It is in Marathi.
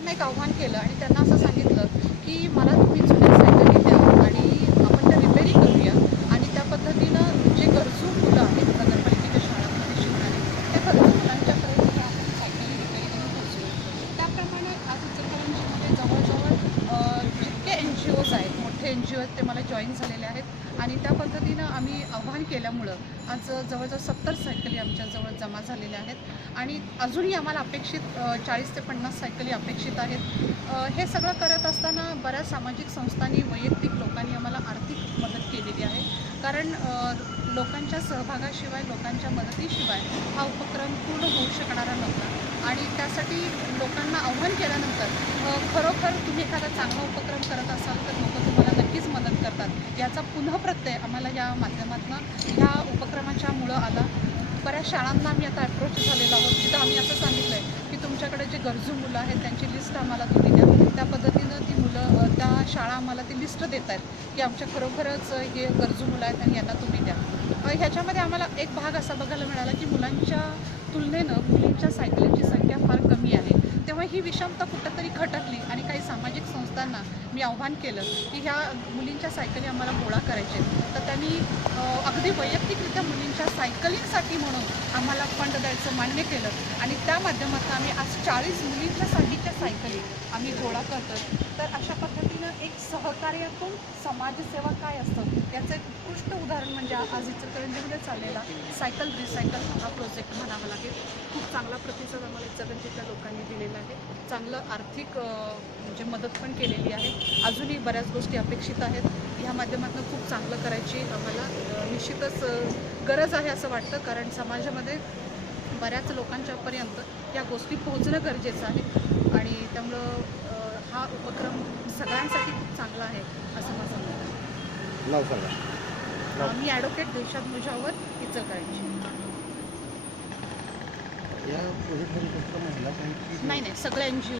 मुलांना एक आव्हान केलं आणि त्यांना असं सांगितलं की मला तुम्ही जुन्या सायकली द्या आणि आपण त्या रिपेअरिंग करूया आणि त्या पद्धतीनं जे गरजू मुलं आहेत नगरपालिकेच्या शाळांमध्ये शिकणारे त्या गरजू मुलांच्यापर्यंत आपण सायकली रिपेअरिंग करून पोहोचू. त्याप्रमाणे आज इचलकरंजीमध्ये जवळजवळ जितके NGOज आहेत, मोठे NGO आहेत, ते मला जॉईन झालेले आहेत आणि त्या पद्धतीनं आम्ही आव्हान केल्यामुळं आज जवळजवळ 70 सायकली आमच्याजवळ जमा झालेल्या आहेत आणि अजूनही आम्हाला अपेक्षित 40 ते 50 सायकली अपेक्षित आहेत. हे सगळं करत असताना बऱ्याच सामाजिक संस्थांनी, वैयक्तिक लोकांनी आम्हाला आर्थिक मदत केलेली आहे. कारण लोकांच्या सहभागाशिवाय, लोकांच्या मदतीशिवाय हा उपक्रम पूर्ण होऊ शकणारा नव्हता आणि त्यासाठी लोकांना आव्हान केल्यानंतर खरोखर तुम्ही एखादा चांगला उपक्रम करत असाल तर लोकं तुम्हाला नक्कीच मदत करतात. याचा पुनःप्रत्यय आम्हाला या माध्यमातून ह्या उपक्रमाच्यामुळं आला. बऱ्याच शाळांना आम्ही आता अप्रोच झालेलो आहोत. तिथं आम्ही असं सांगितलं आहे की तुमच्याकडे जे गरजू मुलं आहेत त्यांची लिस्ट आम्हाला तुम्ही द्या. त्या पद्धतीनं ती मुलं, त्या शाळा आम्हाला ती लिस्ट देत आहेत की आमच्या खरोखरच हे गरजू मुलं आहेत आणि यांना तुम्ही द्या. ह्याच्यामध्ये आम्हाला एक भाग असा बघायला मिळाला की मुलांच्या तुलनेनं मुलींच्या सायकलींची संख्या फार कमी आहे. तेव्हा ही विषमता कुठंतरी खटकली आणि काही सामाजिक संस्थांना मी आव्हान केलं की ह्या मुलींच्या सायकली आम्हाला गोळा करायचे. तर त्यांनी अगदी वैयक्तिकरित्या मुलींच्या सायकलिंगसाठी म्हणून आम्हाला फंड द्यायचं मान्य केलं आणि त्या माध्यमातून आम्ही आज 40 मुलींच्यासाठीच्या सायकली आम्ही गोळा करतो. तर अशा पद्धतीनं एक सहकार्यातून समाजसेवा काय असतं याचं एक उत्कृष्ट उदाहरण म्हणजे आज इचलकरंजीमध्ये चाललेला सायकल रिसायकल हा प्रोजेक्ट म्हणावा लागेल. खूप चांगला प्रतिसाद आम्हाला इचलकरंजीच्या लोकांनी दिलेला आहे. चांगलं आर्थिक म्हणजे मदत पण केलेली आहे. अजूनही बऱ्याच गोष्टी अपेक्षित आहेत. ह्या माध्यमातून खूप चांगलं करायची आम्हाला निश्चितच गरज आहे असं वाटतं. कारण समाजामध्ये बऱ्याच लोकांच्यापर्यंत या गोष्टी पोहोचणं गरजेचं आहे आणि त्यामुळं हा उपक्रम सगळ्यांसाठी खूप चांगला आहे असं माझं मत आहे. नाव सांगा. मी ॲडव्होकेट दिलशाद मुजावर, इचलकरंजी. या प्रोजेक्टमध्ये फक्त महिला नाही, सगळ्या NGO